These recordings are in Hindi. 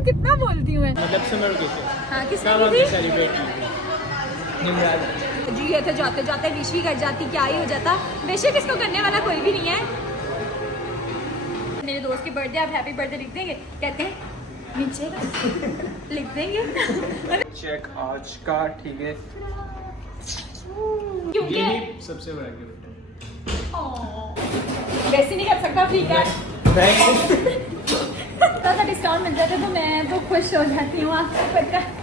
हूँ कितना बोलती हूँ मैं। मतलब समर वेकेशन। हाँ, किसने कब की थी? सेलिब्रेट की थी? निमराज। जी ये तो जाते जाते विश भी कर जाती, क्या ही हो जाता। बेशक इसको करने वाला कोई भी नहीं है। मेरे दोस्त की बर्थडे, आप हैप्पी बर्थडे लिख देंगे? कहते हैं नीचे लिख देंगे। चेक आज का, ठीक है। क्योंकि ये ही सबसे बड़ा गिफ्ट है। वैसे नहीं कर सकता, ठीक है। थोड़ा सा डिस्काउंट मिल जाता तो मैं तो खुश हो जाती हूँ, आपको पता है।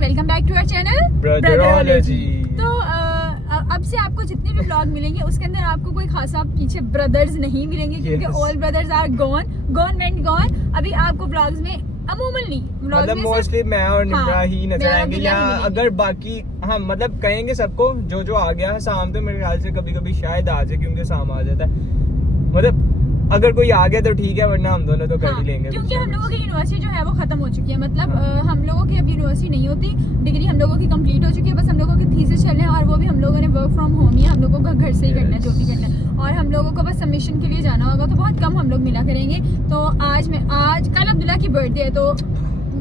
Welcome back to our channel brotherology. तो अब से आपको जितने भी व्लॉग मिलेंगे उसके अंदर आपको कोई खासा पीछे ब्रदर्स नहीं मिलेंगे, क्योंकि all brothers are gone went gone. अभी आपको व्लॉग्स में अमूमन नहीं, मतलब मोस्टली मैं और निम्रा ही नजर आएंगे, या अगर बाकी हम मतलब कहेंगे सबको जो जो आ गया है। शाम तो मेरे ख्याल से कभी कभी शायद आ जाए, क्योंकि शाम आ जाता है। मतलब अगर कोई आ गया तो ठीक है, वरना हम दोनों तो कर ही लेंगे। क्योंकि हम लोगों की यूनिवर्सिटी जो है वो खत्म हो चुकी है। मतलब हम लोगों की अब यूनिवर्सिटी नहीं होती, डिग्री हम लोगों की कंप्लीट हो चुकी है। बस हम लोगों की थीसिस चल रहे हैं, और वो भी हम लोगों ने वर्क फ्रॉम होम ही, हम लोगों को घर से ही करना है जो भी करना है। और हम लोगों को बस सबमिशन के लिए जाना होगा, तो बहुत कम हम लोग मिला करेंगे। तो कल अब्दुल्ला की बर्थडे है, तो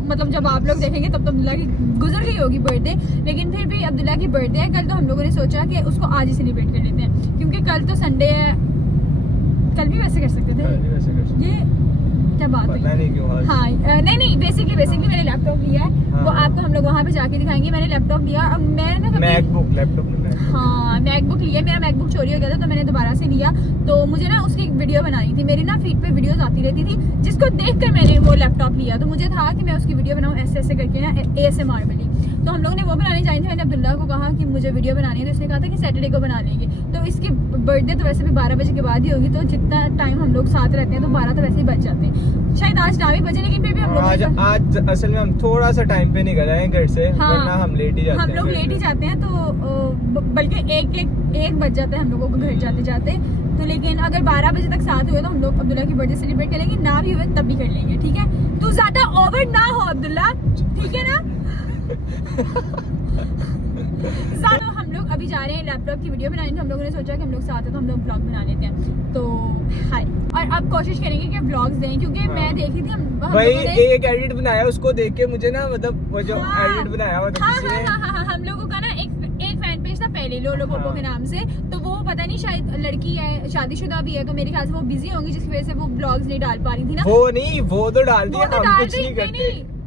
मतलब जब आप लोग देखेंगे तब तो अब्दुल्ला की गुजर गई होगी बर्थडे, लेकिन फिर भी अब्दुल्ला की बर्थडे है कल। तो हम लोगों ने सोचा कि उसको आज ही सेलिब्रेट कर लेते हैं, क्योंकि कल तो संडे है। कल भी वैसे कर सकते थे, ये क्या बात है? हाँ नहीं बेसिकली मैंने लैपटॉप लिया है। हाँ। वो आपको हम लोग वहाँ पे जाके दिखाएंगे। मैंने लैपटॉप लिया, अब मैंने मैकबुक लिया। मेरा मैकबुक चोरी हो गया था, तो मैंने दोबारा से लिया। तो मुझे ना उसकी एक वीडियो बनानी थी, मेरी ना फीड पे वीडियोस आती रहती थी, जिसको देखकर मैंने वो लैपटॉप लिया। तो मुझे था कि मैं उसकी वीडियो बनाऊँ ऐसे करके ना, ASMR वाली। तो हम लोग ने वो बनाने चाहिए थे। मैंने अब्दुल्ला को कहा कि मुझे वीडियो बनानी है, तो उसने कहा था कि सैटरडे को बना लेंगे। तो इसकी बर्थडे तो वैसे भी 12 बजे के बाद ही होगी, तो जितना टाइम हम लोग साथ रहते हैं तो 12 तो वैसे ही बच जाते हैं। शायद आज 9 बजे, लेकिन फिर भी हम लोग आज असल में हम थोड़ा सा टाइम पे निकल आए घर से। हाँ, वरना हम लेट ही जाते हैं। हम लोग लेट ही जाते हैं, तो बल्कि एक बज जाता है हम लोगों को घर जाते जाते। तो लेकिन अगर 12 बजे तक साथ हुए तो हम लोग अब्दुल्ला की बर्थडे सेलिब्रेट करेंगे, ना भी हुए तब भी कर लेंगे, ठीक है। तू ज्यादा ओवर ना हो अब्दुल्ला, ठीक है ना। हम लोग अभी जा रहे हैं लैपटॉप की वीडियो बनाने। तो हम लोगों ने सोचा कि हम लोग साथ हैं तो हम लोग ब्लॉग बना लेते हैं। तो हाय, और अब कोशिश करेंगे कि ब्लॉग्स दें, क्योंकि मैं देखी थी भाई एक एडिट बनाया, उसको देख के मुझे ना मतलब वो जो एडिट बनाया हुआ था हम लोगों का ना एक फैन पेज था पहले लोलो पोपो के नाम से। तो वो पता नहीं शायद लड़की है, शादीशुदा भी है, तो मेरे ख्याल से वो बिजी होंगी, जिसकी वजह से वो ब्लॉग्स नहीं डाल पा रही थी ना। वो तो डालती है, हम कुछ नहीं करते।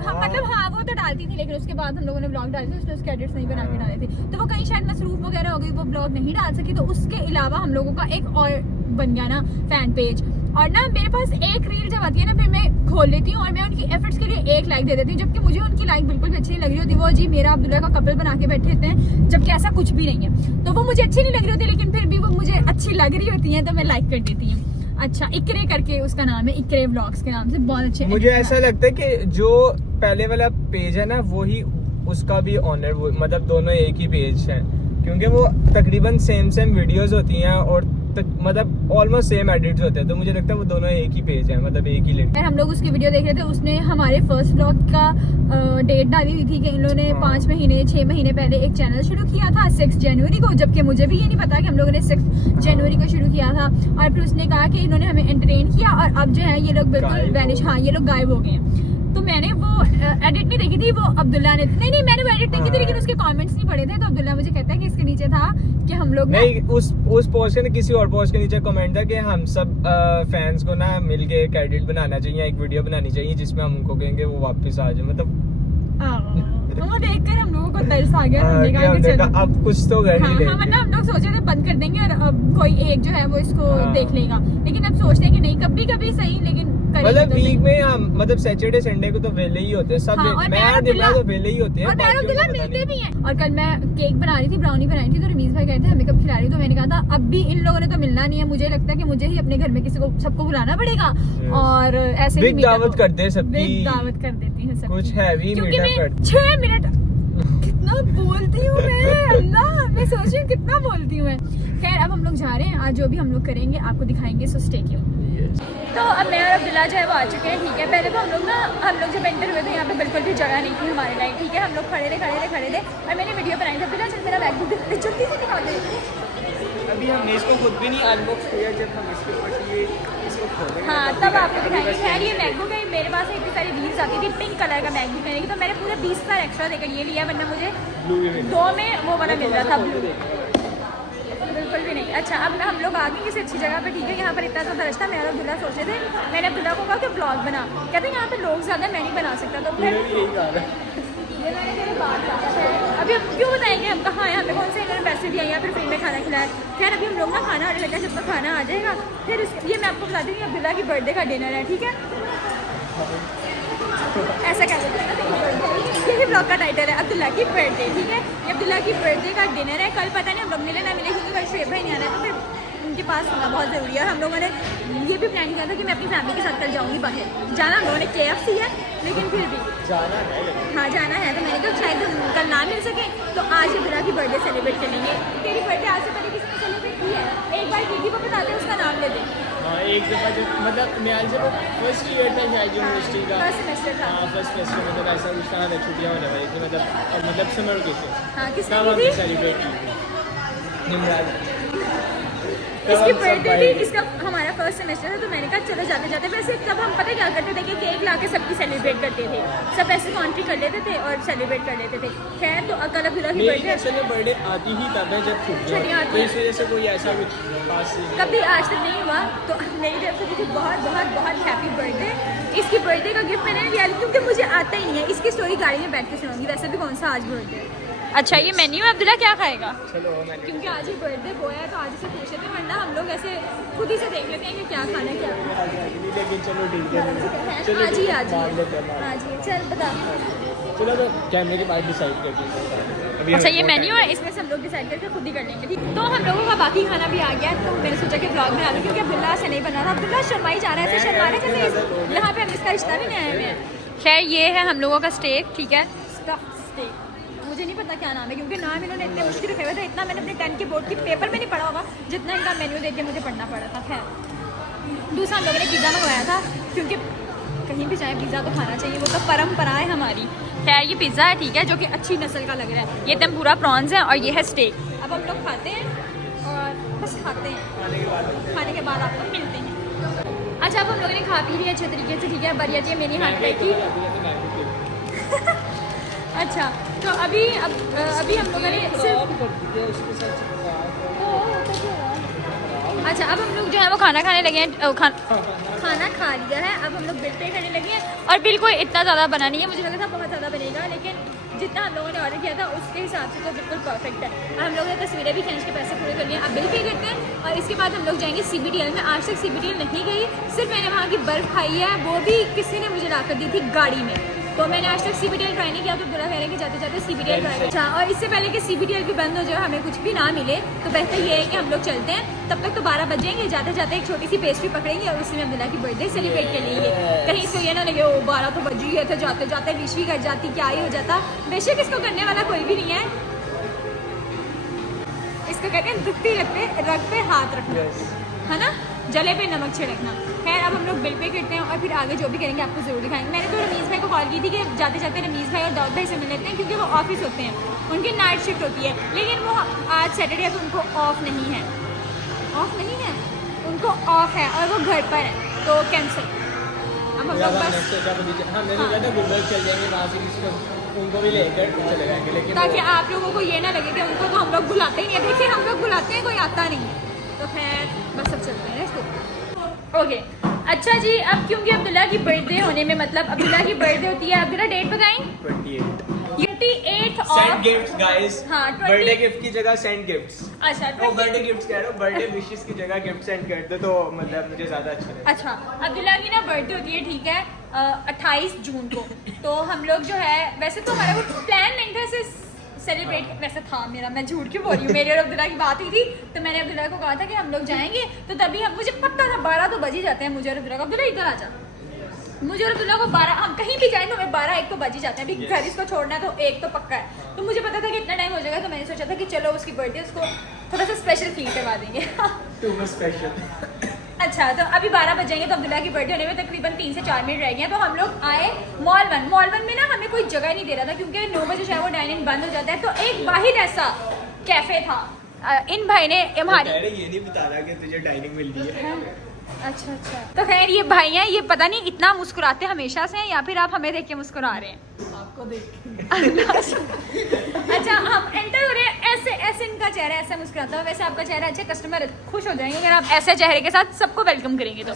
मतलब वो तो डालती थी, लेकिन उसके बाद हम लोगों ने ब्लॉग डाले थे, उसने उसके एडिट्स नहीं बना के डाले थे। तो वो कहीं शायद मसरूफ वगैरह हो गई, वो ब्लॉग नहीं डाल सकी। तो उसके अलावा हम लोगों का एक और बन गया ना फैन पेज। और ना मेरे पास एक रील जब आती है ना, फिर मैं खोल लेती हूँ और मैं उनकी एफर्ट्स के लिए 1 लाइक दे देती हूँ, जबकि मुझे उनकी लाइक बिल्कुल भी अच्छी नहीं लग रही होती। वो जी मेरा अब्दुल्ला का कपल बना के बैठे होते हैं, जबकि ऐसा कुछ भी नहीं है। तो वो मुझे अच्छी नहीं लग रही होती, लेकिन फिर भी वो मुझे अच्छी लग रही होती है, तो मैं लाइक कर देती हूँ। अच्छा, इकरे करके उसका नाम है, इकरे व्लॉग्स के नाम से, बहुत अच्छे। मुझे ऐसा लगता है कि जो पहले वाला पेज है ना, वो ही उसका भी ऑनर, मतलब दोनों एक ही पेज है, क्योंकि वो तकरीबन सेम वीडियोस होती हैं और मतलब ऑलमोस्ट सेम एडिट्स होते हैं। तो मुझे लगता है वो दोनों एक ही पेज है, मतलब एक ही लिंक। हम लोग उसकी वीडियो देख रहे थे, उसने हमारे फर्स्ट व्लॉग का डेट डाली हुई थी कि इन लोगों ने 5 महीने 6 महीने पहले एक चैनल शुरू किया था 6 जनवरी को, जबकि मुझे भी ये नहीं पता कि हम लोगों ने 6 जनवरी को शुरू किया था। और फिर उसने कहा कि इन्होंने हमें एंटरटेन किया, और अब जो है ये लोग बिल्कुल वैनिश, ये लोग गायब हो गए हैं। तो मैंने वो एडिट नहीं देखी थी, वो अब्दुल्ला ने नहीं मैंने वो एडिट देखी थी, लेकिन उसके कमेंट्स नहीं पढ़े थे। तो अब्दुल्ला मुझे कहता है कि इसके नीचे था कि हम लोग नहीं, उस पोस्ट के किसी और पोस्ट के नीचे कमेंट था कि हम सब फैंस को ना मिलके एक एडिट बनाना चाहिए, एक वीडियो बनानी चाहिए, जिसमें हम उनको कहेंगे वो वापस आ जाए। मतलब वो देखकर हम लोगों को तरस आ गया। हमने कहा अब कुछ तो कर ही लेंगे। वरना हम लोग सोचे थे बंद कर देंगे और अब कोई एक जो है वो इसको देख लेगा, लेकिन अब सोचते हैं कि नहीं, कभी कभी सही, लेकिन मतलब वीक में हम मतलब सैटरडे संडे को तो वेले ही होते हैं सब। मैं दिला तो वेले ही होते हैं, और मैं अब्दुल्ला मिलते भी हैं। और कल मैं केक बना रही थी, ब्राउनी बनाई थी, तो रमीज भाई कहते हैं हमें कब खिला रही, तो मैंने कहा था अब भी इन लोगों ने तो मिलना नहीं है, मुझे लगता है कि मुझे ही अपने घर में किसी को सबको बुलाना पड़ेगा। और ऐसे ही दावत कर दे सबकी, दावत कर देती है सबकी, कुछ हैवी मीठा कर। 6 मिनट कितना बोलती हूँ मैं, अल्लाह, मैं सोच रही हूँ कितना बोलती हूँ मैं। खैर अब हम लोग जा रहे हैं, आज जो भी हम लोग करेंगे आपको दिखाएंगे, सो स्टे ट्यून्ड। तो अब मैं और अब्दुल्ला जो है वो आ चुके हैं, ठीक है। पहले तो हम लोग जब एंटर हुए तो यहाँ पे बिल्कुल भी जगह नहीं थी हमारे लायक, ठीक है। हम लोग खड़े थे और मैंने वीडियो बनाई थी। अब्दुल्ला चल मेरा बैग जल्दी से निकाल दे। अभी हमने इसको खुद भी नहीं अनबॉक्स किया, जब हम इसके ऊपर से ये इसको खोलेंगे हाँ तब आपको दिखाएंगे। खैर ये मैकबुक है, मेरे पास इतनी सारी रील्स आती थी पिंक कलर का मैकबुक लेने की, तो मैंने पूरे 20,000 एक्स्ट्रा देकर ये लिया, वरना मुझे 2 में वो वाला मिल रहा था ब्लू। बिल्कुल भी नहीं। अच्छा अब हम लोग आ गए किसी अच्छी जगह पे, ठीक है। यहाँ पर इतना ज़्यादा रश था, मैं और अब्दुल्ला सोचे थे, मैंने अब्दुल्ला को कहा कि ब्लॉग बना, कहते हैं यहाँ पे लोग ज़्यादा मैं नहीं बना सकता, तो फिर ये मैंने तेरे बात कहा था। अभी हम क्यों बताएंगे हम कहाँ हैं, हमें कौन से इन्होंने पैसे दिया या फिर फ्री में खाना खिलाया। खैर अभी हम लोग ना खाना आने लगा, जब तक खाना आ जाएगा फिर ये मैं आपको बताती हूँ अब्दुल्ला की बर्थडे का डिनर है, ठीक है। ऐसा कह देते हैं, यही ब्लॉग का टाइटल है अब्दुल्ला की बर्थडे, ठीक है। ये अब्दुल्ला की बर्थडे का डिनर है। कल पता नहीं हम लोग मिले ना मिले, क्योंकि कल शुएब भाई नहीं आना है, तो फिर उनके पास होना बहुत ज़रूरी है। और हम लोगों ने ये भी प्लान किया था कि मैं अपनी फैमिली के साथ कल जाऊँगी बाहर। जाना हम लोगों ने KFC है, लेकिन फिर भी जाना है। हाँ जाना है, तो मैंने कहा शायद हम कल ना मिल सके, तो आज अब्दुल्ला की बर्थडे सेलिब्रेट करेंगे। तेरी बर्थडे आज से पहले किसने सेलिब्रेट की है? एक बार दीदी को बताते हैं, उसका नाम ले दें। हाँ एक दफ़ा जब मतलब मैं आज जब फर्स्ट ईयर था शायद यूनिवर्सिटी का, फर्स्ट सेमेस्टर था। हाँ फर्स्ट सेमेस्टर में, मतलब ऐसा कुछ था, छुट्टियाँ होने वाली थी, मतलब समर वेकेशन। हाँ किसने तब की हमने थी? सेलिब्रेट की निमराज। इसकी बर्थडे थी, इसका हमारा फर्स्ट सेमेस्टर था, तो मैंने कहा चलो जाते जाते। वैसे तब हम पता क्या करते थे कि केक ला के सबकी सेलिब्रेट करते थे, सब ऐसे कॉन्ट्री कर लेते थे और सेलिब्रेट कर लेते थे। खैर तो कल अब्दुल्ला की मेरी बर्थडे असल में बर्थडे आती ही तब है जब छुट्टियाँ आती तो इस वजह से कोई ऐसा कुछ खास चीज़ कभी आज तक नहीं हुआ, तो मेरी तरफ से क्योंकि बहुत बहुत बहुत हैप्पी बर्थडे। इसकी बर्थडे का गिफ्ट मैंने लिया, क्योंकि मुझे आता ही नहीं है। इसकी स्टोरी गाड़ी में बैठ के सुनाऊंगी, वैसे भी कौन सा आज बर्थडे है। अच्छा ये मेन्यू है, अब्दुल्ला क्या खाएगा? चलो मैंने क्योंकि आज ही बर्थडे बॉय है, तो आज से पूछे थे, वरना हम लोग ऐसे खुद ही से देख लेते हैं कि क्या खाना है क्या खाना है। लेकिन चलो ठीक है, आज ही आज ही चल बता। चलो तो कैमरे के बाद डिसाइड करते हैं। अच्छा ये मेन्यू है, इसमें से हम लोग डिसाइड करके खुद ही कर लेंगे, ठीक। तो हम लोगों का बाकी खाना भी आ गया, तो मैंने सोचा कि ब्लॉग बना लूँ, क्योंकि अब्दुल्ला से नहीं बना था। अब्दुल्ला शर्माई जा रहा है, ऐसे शर्मा रहा है जैसे यहाँ पे हम इसका रिश्ता भी नहीं आए हुए हैं। खैर ये है हम लोगों का स्टेक, ठीक है, स्टफ्ड स्टेक। मुझे नहीं पता क्या नाम है, क्योंकि नाम इन्होंने इतने मुश्किल रखे हुए थे, इतना मैंने अपने 10 के बोर्ड के पेपर में नहीं पढ़ा होगा जितना इनका मेन्यू देख के मुझे पढ़ना पड़ा था। खैर दूसरा हम लोगों ने पिज़्ज़ा मंगवाया था, क्योंकि कहीं भी जाए पिज़्ज़ा तो खाना चाहिए, वो तो परंपरा है हमारी। खैर ये पिज़्ज़ा है, ठीक है, जो कि अच्छी नस्ल का लग रहा है। ये एकदम पूरा प्रॉन्स है और ये है स्टेक। अब हम लोग खाते हैं और बस खाते हैं, खाने के बाद आपको मिलते हैं। अच्छा अब हम लोगों ने खा पी लिया अच्छे तरीके से, ठीक है। बरिया जी मेरी हाथ की अच्छा तो अभी हम लोगों ने सिर्फ अच्छा अब हम लोग जो है वो खाना खाने लगे हैं। खाना खा लिया है, अब हम लोग बिल पे करने लगे हैं। और बिल कोई इतना ज़्यादा बना नहीं है, मुझे लगा था बहुत ज़्यादा बनेगा, लेकिन जितना हम लोगों ने ऑर्डर किया था उसके हिसाब से तो बिल्कुल परफेक्ट है। और हम लोगों ने तस्वीरें भी खींच के पैसे पूरे कर लिए। अब बिल पे करते हैं और इसके बाद हम लोग जाएंगे CBTL में। आज तक CBTL नहीं गई, सिर्फ मैंने वहाँ की बर्फ़ खाई है, वो भी किसी ने मुझे ला कर दी थी गाड़ी में। तो मैंने आज तक CBTL ट्राई नहीं किया, तो बुरा कह रहे हैं कि जाते जाते CBTL ट्राई। अच्छा और इससे पहले कि CBTL भी बंद हो जाए, हमें कुछ भी ना मिले, तो बेहतर ये है कि हम लोग चलते हैं। तब तक तो 12 बज जाएंगे, जाते जाते एक छोटी सी पेस्ट्री पकड़ेंगे और उसी में अब्दुल्ला की बर्थडे सेलिब्रेट कर लेंगे। कहीं इसको ये ना लगे ओ 12 तो बज ही है, तो जाते जाते विश भी कर जाती, क्या ही हो जाता। बेशक इसको करने वाला कोई भी नहीं है, इसको कहते हैं दुखती रग पे हाथ रखना, है ना, जले पे नमक छिड़कना। खैर अब हम लोग बिल पे करते हैं और फिर आगे जो भी करेंगे आपको ज़रूर दिखाएंगे। मैंने तो रमीज़ भाई को कॉल की थी कि जाते जाते रमीज़ भाई और दाऊद भाई से मिल लेते हैं, क्योंकि वो ऑफिस होते हैं, उनकी नाइट शिफ्ट होती है, लेकिन वो आज सैटरडे है तो उनको ऑफ नहीं है, उनको ऑफ है और वो घर पर है, तो कैंसिल। अब हम लोग बस चल जाएंगे वहाँ से, किसी को उनको भी लेकर चले जाएंगे, लेकिन ताकि आप लोगों को ये ना लगे कि उनको तो हम लोग बुलाते ही नहीं है। देखिए हम लोग बुलाते हैं, कोई आता नहीं है, तो खैर बस अब चलते हैं इसको। ओके अच्छा जी, अब क्योंकि अब्दुल्ला की बर्थडे होने में मतलब अब्दुल्ला की बर्थडे होती है, अब्दुल्ला डेट बताएं 28 सेंड गिफ्ट्स गाइस। हाँ बर्थडे गिफ्ट की जगह सेंड गिफ्ट्स। अच्छा वो बर्थडे गिफ्ट्स कह रहा हूँ, बर्थडे विशेस की जगह गिफ्ट सेंड कर दो तो मतलब मुझे ज़्यादा अच्छा लगेगा। अच्छा अब्दुल्ला की ना बर्थडे होती है, ठीक है, 28 जून को। तो हम लोग जो है वैसे तो हमारा कोई प्लान नहीं था इसे सेलिब्रेट, वैसे था मेरा, मैं झूठ क्यों बोल रही हूँ, मेरी और अब्दुल्ला की बात हुई थी, तो मैंने अब्दुल्ला को कहा था कि हम लोग जाएंगे, तो तभी हम मुझे पता था 12 तो बज ही जाते हैं मुझे और अब्दुल्ला को। अब्दुल्ला इधर आ जा, मुझे और अब्दुल्ला को 12, हम कहीं भी जाएं तो हमें 12-1 तो बज ही जाते हैं। अभी घर इसको छोड़ना है तो 1 तो पक्का है, तो मुझे पता था कि इतना टाइम हो जाएगा, तो मैंने सोचा था कि चलो उसकी बर्थडे उसको थोड़ा सा स्पेशल फील करवा देंगे। Too much special. अच्छा तो अभी 12 बज जाएंगे तो अब्दुल्ला की बर्थडे होने में तकरीबन 3 से 4 मिनट रह गए हैं। तो हम लोग आए मॉल 1 में ना हमें कोई जगह नहीं दे रहा था क्योंकि 9 बजे जो है वो डाइनिंग बंद हो जाता है। तो एक वाहिद ऐसा कैफे था, इन भाई ने हमारी ये नहीं बता रहा कि तुझे डाइनिंग मिल रही है। अच्छा तो खैर ये भाई हैं, ये पता नहीं इतना मुस्कुराते हमेशा से हैं या फिर आप हमें देख के मुस्कुरा रहे हैं? आपको देख अच्छा हम एंटर हो रहे हैं, ऐसे इनका चेहरा ऐसा मुस्कुराता है। वैसे आपका चेहरा अच्छा, कस्टमर खुश हो जाएंगे अगर आप ऐसे चेहरे के साथ सबको वेलकम करेंगे तो।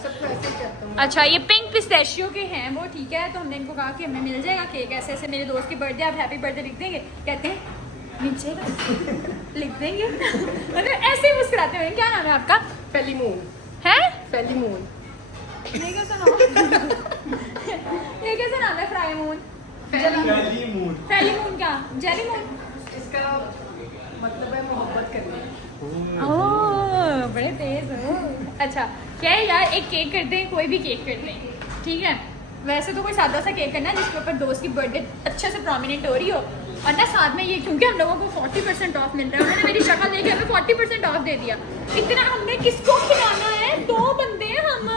अच्छा ये पिंक पिस्ताशियो के हैं वो, ठीक है। तो हमने इनको कहा कि हमें मिल जाएगा केक, ऐसे मेरे दोस्त की बर्थडे, आप हैप्पी बर्थडे लिख देंगे? कहते हैं नीचे लिख देंगे। मतलब ऐसे ही मुस्कुराते हुए। क्या नाम है आपका? फेलीमून है फेलीमून ये कैसा नाम ये कैसा नाम है? फ्राई मून, फैली मून, क्या जेली मून? इसका मतलब है मोहब्बत करनी। ओह बड़े तेज हो। अच्छा क्या है यार, एक केक करते हैं, कोई भी केक करते हैं, ठीक है। वैसे तो कोई सादा सा केक करना है जिसके ऊपर दोस्त की बर्थडे अच्छे से प्रोमिनेंट हो रही हो, और ना साथ में ये क्योंकि हम लोगों को 40% ऑफ मिल रहा है, उन्होंने मेरी शक्ल देख के हमें 40% ऑफ दे दिया। इतना हमने किसको खिलाना है? 2 बंदे हैं हम,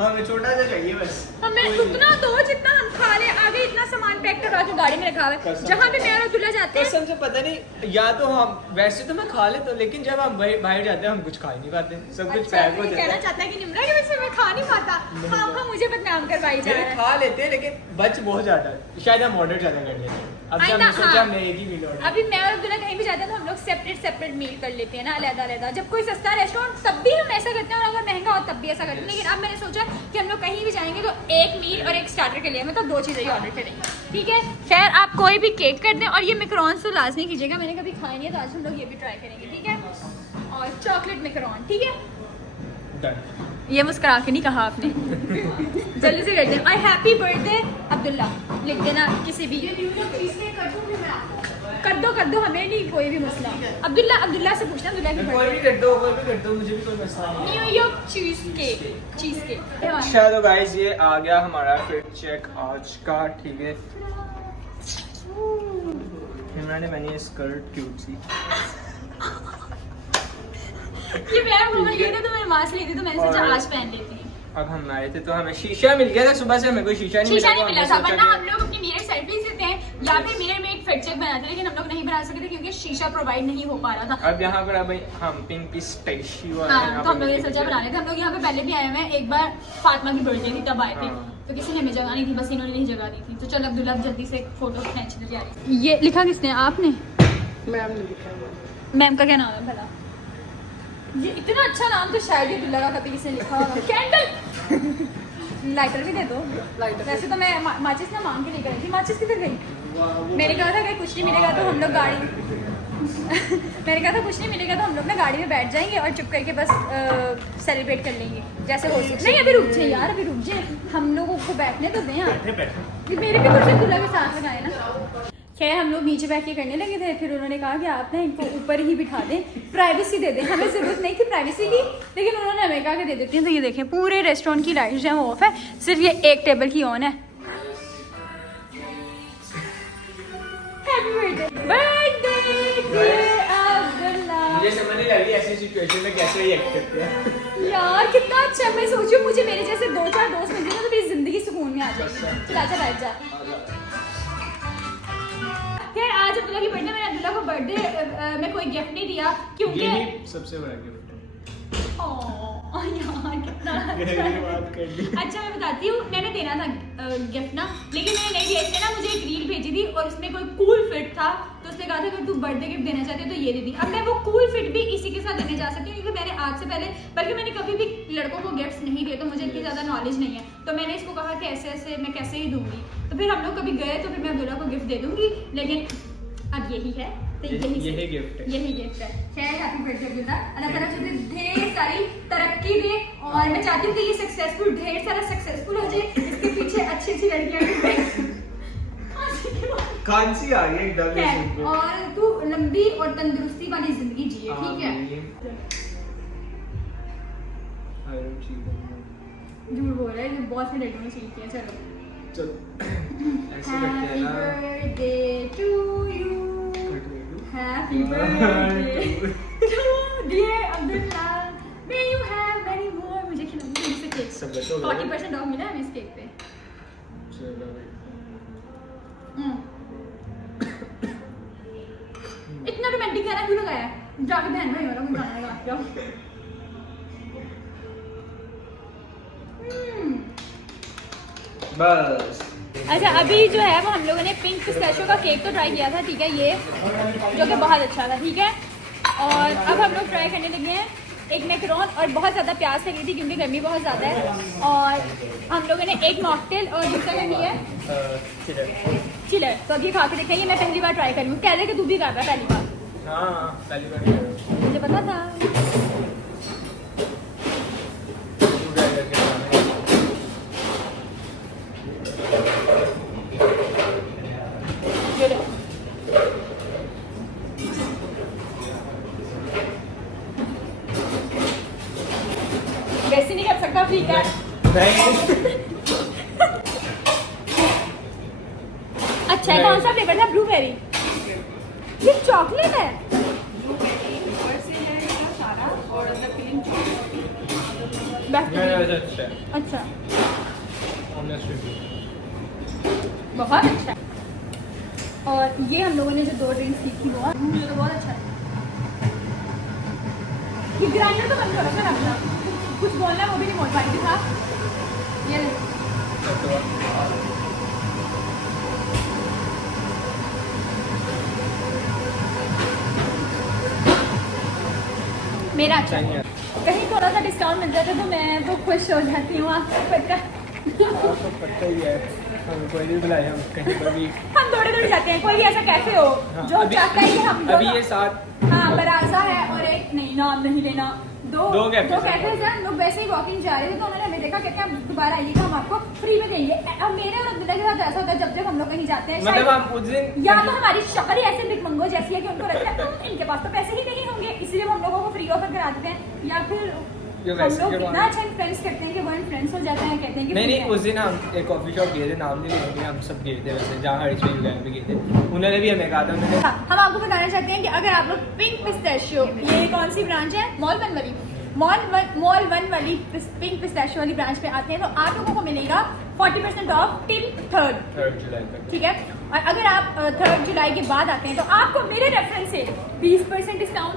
हमें छोटा सा चाहिए बस, हमें उतना दो जितना हम खा ले। आगे इतना सामान पैक करवा के गाड़ी में रखा हुआ है, जहाँ पे मैं और अब्दुल्ला जाते हैं। कसम से पता नहीं, या तो हम वैसे तो मैं खा लेता हूँ लेकिन जब हम बाहर जाते हैं हम कुछ खा ही नहीं पाते, सब कुछ पैक हो तो ये जाता कहना है। चाहता है कि निम्रा की वजह से मैं खा नहीं पाता। हाँ मुझे बदनाम करवाई जा रहा है। खा लेते हैं लेकिन बच बहुत ज्यादा है। शायद हम ऑर्डर ज्यादा कर लेते हैं। अब से आइंदा, हमने सोचा हाँ। हमने एक ही मील ऑर्डर। अभी मैं और अब्दुल्ला कहीं भी जाते हैं तो हम लोग सेपरेट मील कर लेते हैं ना, अलग-अलग। जब कोई सस्ता रेस्टोरेंट तब भी हम ऐसा करते हैं, और अगर महंगा हो तब भी ऐसा करते हैं। लेकिन अब मैंने सोचा कि हम लोग कहीं भी जाएंगे तो एक मील और एक स्टार्टर के लिए मतलब 2 चीज़ें ही ऑर्डर करेंगे, ठीक है। खैर आप कोई भी केक कर दें, और ये मैकरोन्स तो लाजमी कीजिएगा, मैंने कभी खाए नहीं है तो आज हम लोग ये भी ट्राई करेंगे, ठीक है। और चॉकलेट मैकरोन, ठीक है। डन। ये मुस्कुरा के नहीं कहा आपने। जल्दी से कर दें। और हैप्पी बर्थडे अब्दुल्ला लिख देना किसी भी। कर दो हमें नहीं कोई भी मसला। अब्दुल्ला से पूछना, अब्दुल्ला की कोई भी कर दो, मुझे भी कोई मसला नहीं है। New York cheese cake. अच्छा तो गाइस ये आ गया हमारा फिट चेक आज का, ठीक है। इमरान ने मैंने स्कर्ट क्यूट सी, ये मेरा मोबाइल गई थी तो मैंने मास्क ली थी तो मैंने सोचा आज पहन लेती हूँ। अब हम आए थे तो हमें शीशा मिल गया था, सुबह से हमें कोई शीशा नहीं मिला था, वरना हम लोग अपनी मिरर सेल्फी लेते हैं या फिर मिरर में एक फिट चेक बनाते, लेकिन हम लोग नहीं बना सके थे क्योंकि शीशा प्रोवाइड नहीं हो पा रहा था। अब यहाँ पर अब हम पिंक पिस्ताशियो हाँ, तो हम लोग ये सोचा बना लेते। हम लोग यहाँ पे पहले भी आए हुए हैं, एक बार फातिमा की बर्थडे थी तब आए थे, तो किसी ने हमें जगह नहीं थी, बस इन्होंने नहीं जगह दी थी। तो चल अब्दुल्ला जल्दी से एक फोटो खींच ले जा रही। ये लिखा किसने? आपने? मैम ने लिखा है। मैम का क्या नाम है भला? ये इतना अच्छा नाम तो शायद ही अब्दुल्ला का कभी किसी ने लिखा होगा। कैंडल लाइटर भी दे दो। लाइटर वैसे तो मैं माचिस ना मांग के लेकर आई थी, माचिस किधर गई? मैंने कहा था अगर कुछ नहीं मिलेगा तो हम लोग मैंने कहा था कुछ नहीं मिलेगा तो हम लोग ना गाड़ी में बैठ जाएंगे और चुप करके बस सेलिब्रेट कर लेंगे जैसे हो सके। नहीं अभी रुक जाए यार, अभी रुक जाए, हम लोगों को बैठने तो दें यार। मेरे भी कुछ अब्दुल्ला के साथ लगाए ना। खैर हम लोग नीचे बैठ के करने लगे थे, फिर उन्होंने कहा कि आप ना इनको ऊपर ही बिठा दें, प्राइवेसी दे दें। हमें ज़रूरत नहीं थी प्राइवेसी की, लेकिन उन्होंने हमें कहा कि दे देती हैं। तो ये देखें पूरे रेस्टोरेंट की लाइट्स जो है वो ऑफ है, सिर्फ ये एक टेबल की ऑन है। Happy birthday Abdullah. मुझे समझ नहीं लगी ऐसी सिचुएशन में कैसे रिएक्ट करते हैं यार कितना अच्छा। मैं सोचूं मुझे मेरे जैसे 2-4 दोस्त मिल जाए तो मेरी जिंदगी सुकून में आ जाएगी। चल आजा बैठ जा। खैर आज अब्दुल्ला की बर्थडे, मैंने अब्दुल्ला को बर्थडे में कोई गिफ्ट नहीं दिया क्योंकि यही सबसे बड़ा गिफ्ट है। यार कितना बात कर ली। अच्छा मैं बताती हूँ, मैंने देना था गिफ्ट ना, लेकिन मैंने नहीं दिया। इसने ना मुझे एक रील भेजी थी और उसमें कोई कूल फिट था, तो उसने कहा था अगर तू बर्थडे गिफ्ट देना चाहती है तो ये दे दी। अब मैं वो कूल फिट भी इसी के साथ देने जा सकती हूँ क्योंकि मैंने आज से पहले, बल्कि मैंने कभी भी लड़कों को गिफ्ट नहीं दिए, तो मुझे इतनी ज़्यादा नॉलेज नहीं है। तो मैंने इसको कहा कि ऐसे ऐसे मैं कैसे ही दूंगी। तो फिर हम लोग कभी गए तो फिर मैं अब्दुल्ला को गिफ्ट दे दूंगी, लेकिन अब यही है तो यही गिफ्ट है। यही गिफ्ट है। खैर हैप्पी बर्थडे अब्दुल्ला, अल्लाह ताला तुझे ढेर सारी तरक्की दे, और मैं चाहती हूँ कि ये सक्सेसफुल, ढेर सारा सक्सेसफुल हो जाए, इसके पीछे अच्छी अच्छी लड़कियां भी खांसी आ रही है एकदम से खैर, सुन और तू लंबी और तंदुरुस्ती वाली जिंदगी जिए, ठीक है। झूठ बोल रहा है, बहुत सारे लड़कियों ने सीखी है। चलो ऐसे करते हैं ना। Happy birthday to you, happy birthday to dear Abdullah, may you have many more. मुझे सब बच्चों को 40% ऑफ मिला है हमें इस केक पे। इतना रोमांटिक गाना क्यों लगाया है? जाके बहन भाई वाला कोई गाना लगा के आओ। बस अच्छा अभी जो है वो हम लोगों ने पिंक पिस्ताशियो का केक तो ट्राई किया था, ठीक है, ये जो कि बहुत अच्छा था, ठीक है। और अब हम लोग ट्राई करने लगे हैं एक मैकरोन, और बहुत ज़्यादा प्यास लगी थी क्योंकि गर्मी बहुत ज़्यादा है। और हम लोगों ने एक मॉकटेल और दूसरा क्या किया है चिलर। तो अब ये खा के देखेंगे, मैं पहली बार ट्राई करूँगी। कह रहे कि तू भी कर रहा है पहली बार। हाँ पहली बार मुझे पता था। वैसे नहीं कर सकता, फ्री का अच्छा है। कौन सा फ्लेवर था? ब्लूबेरी। ये चॉकलेट है। अच्छा बहुत अच्छा। और ये हम लोगों ने जो 2 ड्रिंक्स की थी वो मुझे तो बहुत अच्छा है। ये ग्राइंडर तो बंद करो ना अपना, कुछ बोलना वो भी नहीं बोल पाएंगे था। ये मेरा अच्छा है। कहीं थोड़ा सा डिस्काउंट मिल जाता तो मैं तो खुश हो जाती हूँ। आपको पता आपको पता ही है, हम कोई नहीं बुलाए, हम कहीं पर भी हम दौड़े जाते हैं। कोई भी ऐसा कैफे हो जो चाहता है कि हम अभी ये साथ हाँ बराजा है और एक नहीं नाम नहीं लेना, दो कैफे हैं। हम लोग वैसे ही वॉकिंग जा रहे थे तो उन्होंने हमें देखा, कहते हैं आप दोबारा आइएगा, हम आपको फ्री में देंगे। अब मेरे और अब्दुल्ला के साथ ऐसा होता है जब जब हम लोग कहीं जाते हैं, मतलब हम उस दिन या तो हमारी शक्ल ही ऐसे बिग मंगो जैसी है कि उनको लगता है इनके पास तो पैसे ही नहीं होंगे, इसलिए हम लोगों को फ्री ऑफर करा देते हैं। या फिर हम लोग इतना अच्छा फ्रेंड्स करते हैं कि वन फ्रेंड्स हो जाते हैं, कहते हैं कि नहीं उस दिन हम एक कॉफी शॉप गए थे, नाम नहीं लेंगे, हम सब गए थे वैसे, जहाँ हरीश भाई भी गए थे, उन्होंने भी हमें कहा था। उन्होंने हम आपको बताना चाहते हैं कि अगर आप लोग पिंक पिस्ताशियो, ये कौन सी ब्रांच है? मॉल 1 वाली पिंक पिस्ताशियो वाली ब्रांच पे आते हैं तो आप लोगों को मिलेगा 40% ऑफ टिल 3 जुलाई तक, ठीक है। और अगर आप 3 जुलाई के बाद आते हैं तो आपको मेरे रेफरेंस से 20% डिस्काउंट,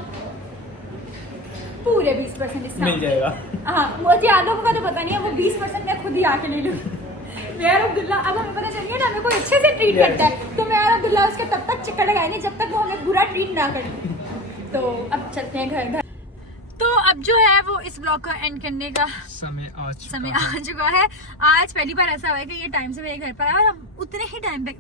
पूरे 20% मिल डिस्काउंट जाएगा। हाँ, मुझे आप लोगों का तो पता नहीं है, वो 20% मैं खुद ही आके ले लूँ। मैं और अब्दुल्ला, अब हमें पता चल गया ना हमें कोई अच्छे से ट्रीट करता है तो मैं और अब्दुल्ला उसके तब तक चक्कर लगाएंगे जब तक वो हमें बुरा ट्रीट ना करे। तो अब चलते हैं घर। तो अब जो है वो इस ब्लॉग का एंड करने का समय आ चुका है। आज पहली बार ऐसा हुआ है कि ये टाइम से मेरे घर पर आया और हम उतने ही टाइम पे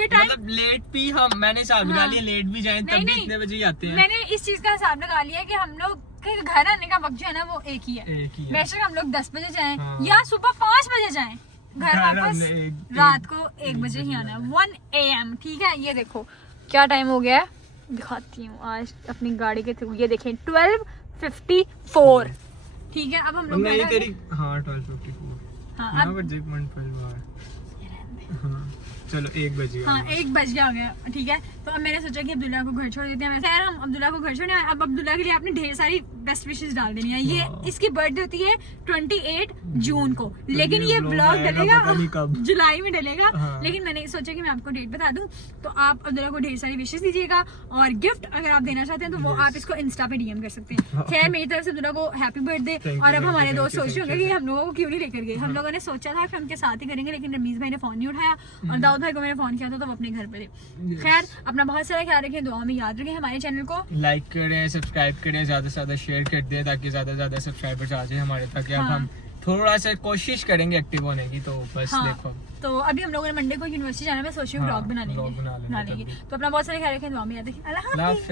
ये टाइम मतलब लेट भी मैंने हिसाब लगा लिया, लेट भी जाएं तब भी इतने बजे ही आते हैं। मैंने इस चीज का हिसाब लगा लिया कि हम लोग के घर आने का वक्त जो है ना वो एक ही है। बेशक हम लोग 10 बजे जाएं या सुबह 5 बजे जाएं, घर वापस रात को 1 बजे ही आना है, 1 AM, ठीक है। ये देखो क्या टाइम हो गया है, दिखाती हूँ आज अपनी गाड़ी के थ्रू। ये देखें 12:54, ठीक है। अब हम लोग 12:54 हाँ, चलो 1 बजे, हाँ 1 बज गया हो गया, ठीक है। तो अब मैंने सोचा कि अब्दुल्ला को घर छोड़ देते हैं। खैर हम अब्दुल्ला को घर छोड़ने आए। अब अब्दुल्ला के लिए आपने ढेर सारी बेस्ट विशेस डाल देनी है। ये इसकी बर्थडे होती है 28 जून को, लेकिन ये ब्लॉग डलेगा जुलाई में डलेगा। लेकिन मैंने सोचा कि मैं आपको डेट बता दूं, तो आप अब्दुल्ला को ढेर सारी विशेस दीजिएगा और गिफ्ट अगर आप देना चाहते हैं तो वो आप इसको इंस्टा पे DM कर सकते हैं। खैर मेरी तरफ से अब्दुल्ला को हैप्पी बर्थडे। और अब हमारे दोस्त सोच रहे होंगे कि हम लोगों को क्यों नहीं लेकर गए। हम लोगों ने सोचा था कि उनके साथ ही करेंगे, लेकिन रमीज भाई ने फोन नहीं उठाया और दाऊद भाई को मैंने फोन किया था तो वो अपने घर पे थे। खैर अपना बहुत सारा ख्याल रखें, दुआ में याद रखें। हमारे चैनल को लाइक करें, सब्सक्राइब करें, ज्यादा से ज्यादा शेयर कर दें ताकि ज्यादा से ज्यादा सब्सक्राइबर्स आ जाए हमारे तक। अब हम थोड़ा सा कोशिश करेंगे एक्टिव होने की, तो बस देखो। तो अभी हम लोगों ने मंडे को यूनिवर्सिटी जाना है, मैं सोच रही हूँ ब्लॉग बना लेंगे। तो अपना बहुत सारा ख्याल रखें, दुआ में याद रखें। अल्लाह हाफ़िज़।